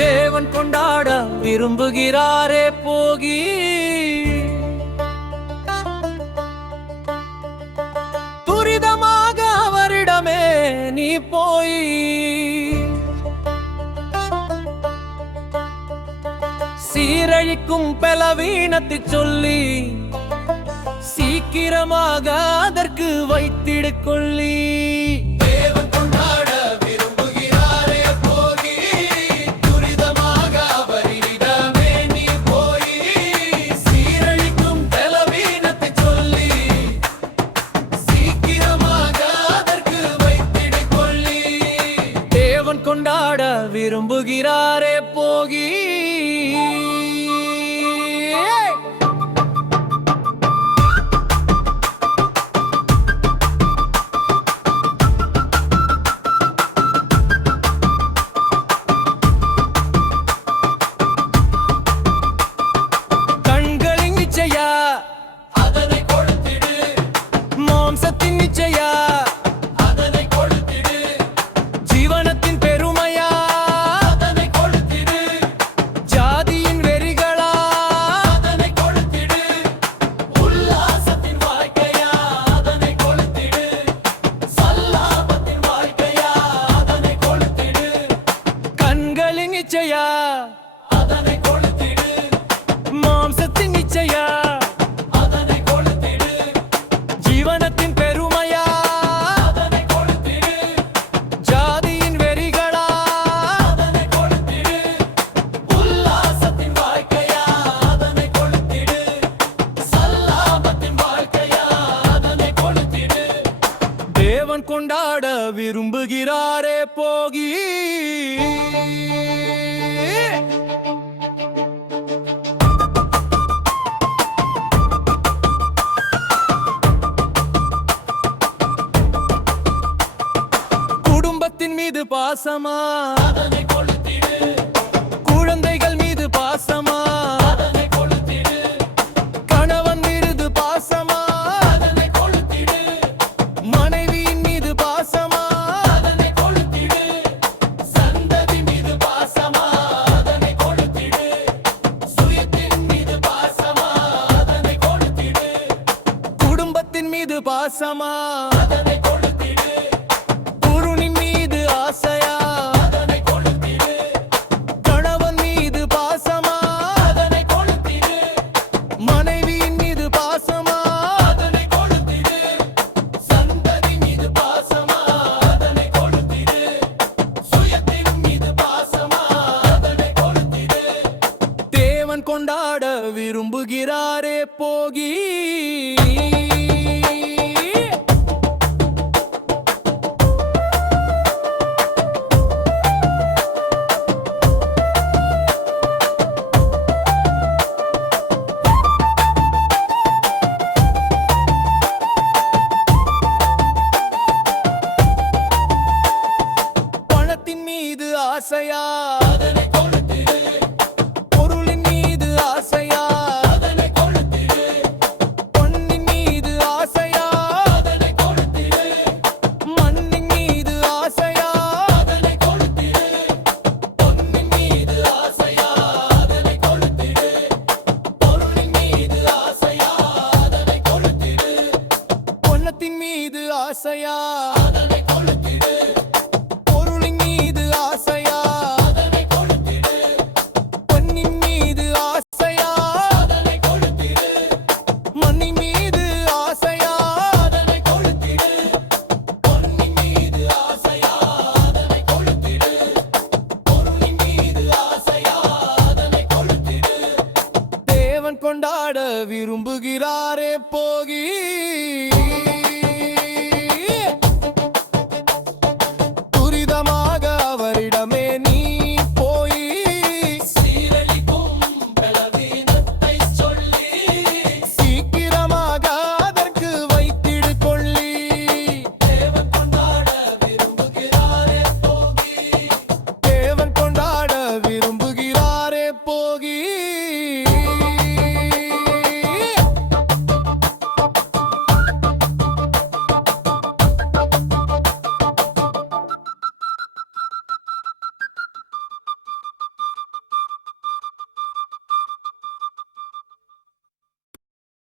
தேவன் கொண்டாட விரும்புகிறாரே போகி. துரிதமாக அவரிடமே நீ போய் சீரழிக்கும் பலவீனத்தை சொல்லி சீக்கிரமாக அதற்கு வைத்திடு கொள்ளி. கொண்டாட விரும்புகிறாரே போகி. கண்களின் நிச்சயா அதனை கொடுத்திடு, மாம்சத்தின் நிச்சயா அதனை கொடுத்திடு, ஜீவனத்தின் நிச்சயா அதனை கொளுத்திடு, மாம்சத்தின் நிச்சயா அதனை கொளுத்திடு, ஜீவனத்தின் பெருமையா அதனை கொளுத்திடு, ஜாதியின் வெறிகளா அதனை கொளுத்திடு, உல்லாசத்தின் வாழ்க்கையா அதனை கொளுத்திடு, சல்லாபத்தின் வாழ்க்கையா அதனை கொளுத்திடு. தேவன் கொண்டாட விரும்புகிறாரே போகி. குடும்பத்தின் மீது பாசமா அதனை கொளுத்திடு, குழந்தைகள் மீது பாசமா அதனை கொளுத்திடு, கணவன் மீது பாசமா அதனை கொளுத்திடு, மனைவியின் மீது பாசமா அதனை கொளுத்திடு, சந்ததி மீது பாசமா அதனை கொளுத்திடு, சுயத்தின் மீது பாசமா அதனை கொளுத்திடு, குடும்பத்தின் மீது பாசமா அதனை கொளுத்திடு, பொருளின் மீது ஆசையா அதனை கொளுத்திடு, கணவன் மீது பாசமா அதனை கொளுத்திடு, மனைவியின் மீது பாசமா அதனை கொளுத்திடு, சந்ததி மீது பாசமா அதனை கொளுத்திடு, சுயத்தின் மீது பாசமா அதனை கொளுத்திடு. தேவன் கொண்டாட விரும்புகிறாரே போகி. ஆசையா அதனை கொளுத்திடு, பொருளின் மீது ஆசையா அதனை கொளுத்திடு, பொன்னின் மீது ஆசையா அதனை கொளுத்திடு, மண்ணின் மீது ஆசையா அதனை கொளுத்திடு, பொன்னின் மீது ஆசையா அதனை கொளுத்திடு, பொருளின் மீது ஆசையா அதனை கொளுத்திடு, பொன்னத்தின் மீது ஆசையா அதனை கொளுத்திடு, பொருளின் மீது ஆசையா அதனை கொளுத்திடு, பொன்னின் மீது ஆசையா அதனை கொளுத்திடு, மண்ணின் மீது ஆசையா அதனை கொளுத்திடு, பொன்னின் மீது ஆசையா அதனை கொளுத்திடு, பொருளின் மீது ஆசையா அதனை கொளுத்திடு. தேவன் கொண்டாட விரும்புகிறாரே போகி.